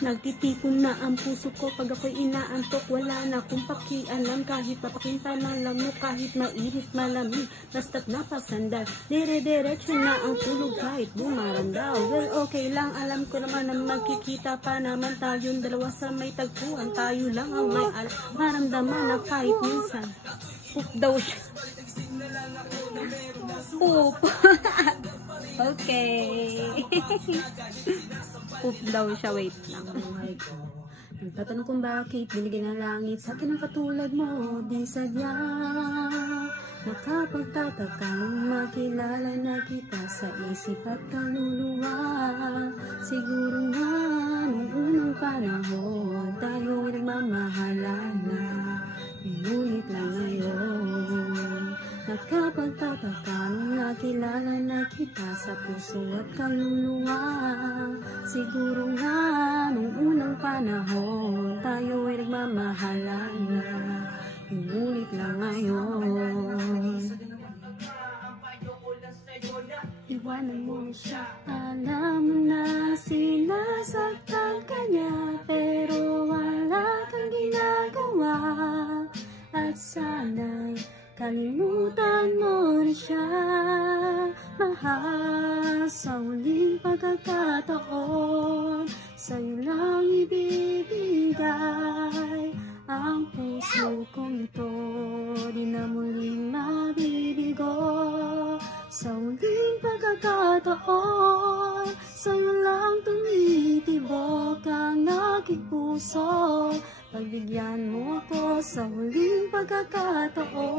Nagtitipon na ang puso ko pag ako'y inaantok. Wala na akong pakialam kahit papakinta ng lamok, kahit mainit malamig, basta't napasandal. Dire-diretso na ang tulog kahit bumarandaw. Well, okay lang, alam ko naman na magkikita pa naman tayong dalawa sa may tagpuan. Tayo lang ang may maramdaman na kahit minsan. Poop daw siya. Poop. Okay. Poop daw siya. Wait lang. Nagtatanong kung bakit binigyan ng langit sa akin ang katulad mo. Di sadya nakapagtatakang makilala na kita sa isip at kaluluwa. Siguro nga nung unang panahon tayo'y nagmamahalan na, ngunit lang ngayon nakapagtataka nung nakilala na kita sa puso at kaluluwa. Siguro nga nung unang panahon tayo'y nagmamahalan na, ngunit lang ngayon iwanan mo na siya. Alam mo na sinasaktan ka niya, pero wala kang ginagawa. At sana'y kalimutan mo na siya, mahal. Sa huling pagkakataon, sa'yo lang ibibigay ang puso kong ito. Di na muling mabibigo. Sa huling pagkakataon, sa'yo lang tumitibok ang aking puso. Pagbigyan mo ako sa huling pagkakataon.